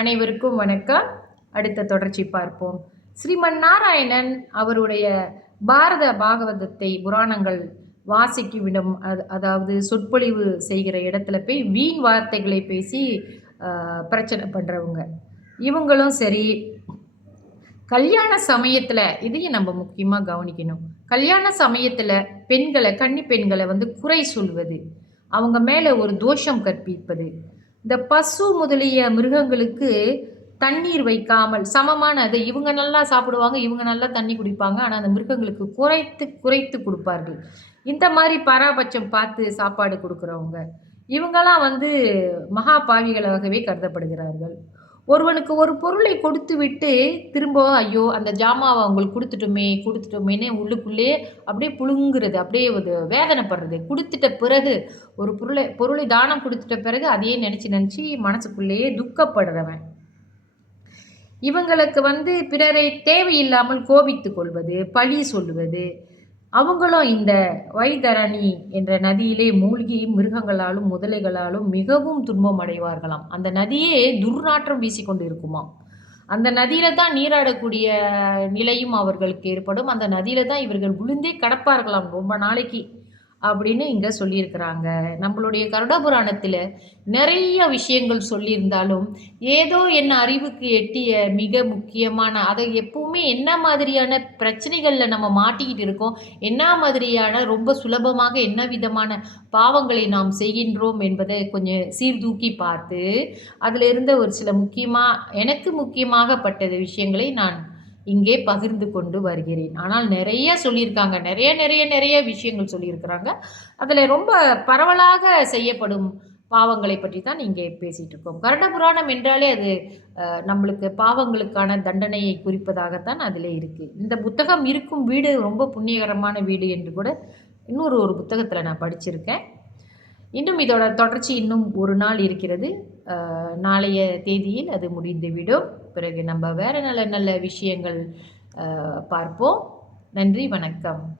அனைவருக்கும் வணக்கம். அடுத்த தொடர்ச்சி பார்ப்போம். ஸ்ரீமன் நாராயணன் அவருடைய பாரத பாகவதத்தை புராணங்கள் வாசிக்குமிடம் அதாவது சொற்பொழிவு செய்கிற இடத்துல போய் வீண் வார்த்தைகளை பேசி பிரச்சனை பண்ணுறவங்க இவங்களும் சரி. கல்யாண சமயத்தில் இதையும் நம்ம முக்கியமாக கவனிக்கணும். கல்யாண சமயத்தில் பெண்களை கன்னி பெண்களை குறை சொல்வது, அவங்க மேலே ஒரு தோஷம் கற்பிப்பது, இந்த பசு முதலிய மிருகங்களுக்கு தண்ணீர் வைக்காமல் சமமான அதை இவங்க நல்லா சாப்பிடுவாங்க, இவங்க நல்லா தண்ணி குடிப்பாங்க, ஆனால் அந்த மிருகங்களுக்கு குறைத்து குறைத்து கொடுப்பார்கள். இந்த மாதிரி பாராபட்சம் பார்த்து சாப்பாடு கொடுக்குறவங்க இவங்கெல்லாம் மகா பாவிகளாகவே கருதப்படுகிறார்கள். ஒருவனுக்கு ஒரு பொருளை கொடுத்து விட்டு திரும்ப ஐயோ அந்த ஜாமாவை அவங்களுக்கு கொடுத்துட்டோமேனே உள்ளுக்குள்ளே அப்படியே புழுங்குறது, அப்படியே வேதனைப்படுறது. கொடுத்துட்ட பிறகு ஒரு பொருளை தானம் கொடுத்துட்ட பிறகு அதையே நினச்சி மனசுக்குள்ளேயே துக்கப்படுறவன். இவங்களுக்கு பிறரை தேவையில்லாமல் கோபித்து கொள்வது, பழி சொல்லுவது. அவங்களும் இந்த வைதரணி என்ற நதியிலே மூழ்கி மிருகங்களாலும் முதலைகளாலும் மிகவும் துன்பம் அடைவார்களாம். அந்த நதியே துர்நாற்றம் வீசிக்கொண்டு இருக்குமாம். அந்த நதியில தான் நீராடக்கூடிய நிலையும் அவர்களுக்கு ஏற்படும். அந்த நதியில தான் இவர்கள் விழுந்தே கடப்பார்களாம் ரொம்ப நாளைக்கு அப்படின்னு இங்கே சொல்லியிருக்கிறாங்க. நம்மளுடைய கருட புராணத்தில் நிறைய விஷயங்கள் சொல்லியிருந்தாலும் ஏதோ என்ன அறிவுக்கு எட்டிய மிக முக்கியமான அதை எப்பவுமே என்ன மாதிரியான பிரச்சனைகளில் நம்ம மாட்டிக்கிட்டு இருக்கோம், என்ன மாதிரியான ரொம்ப சுலபமாக என்ன விதமான பாவங்களை நாம் செய்கின்றோம் என்பதை கொஞ்சம் சீர்தூக்கி பார்த்து அதில் இருந்த ஒரு சில எனக்கு முக்கியமாகப்பட்ட விஷயங்களை நான் இங்கே பகிர்ந்து கொண்டு வருகிறேன். ஆனால் நிறைய சொல்லியிருக்காங்க, நிறைய விஷயங்கள் சொல்லியிருக்கிறாங்க. அதில் ரொம்ப பரவலாக செய்யப்படும் பாவங்களை பற்றி தான் இங்கே பேசிகிட்டு இருக்கோம். கருட புராணம் என்றாலே அது நம்மளுக்கு பாவங்களுக்கான தண்டனையை குறிப்பதாகத்தான் அதில் இருக்குது. இந்த புத்தகம் இருக்கும் வீடு ரொம்ப புண்ணியகரமான வீடு என்று கூட ஒரு புத்தகத்தில் நான் படிச்சிருக்கேன். இன்னும் இதோட தொடர்ச்சி இன்னும் ஒரு நாள் இருக்கிறது. நாளைய தேதியில் அது முடிந்துவிடும். பிறகு நம்ம வேறு நல்ல விஷயங்கள் பார்ப்போம். நன்றி, வணக்கம்.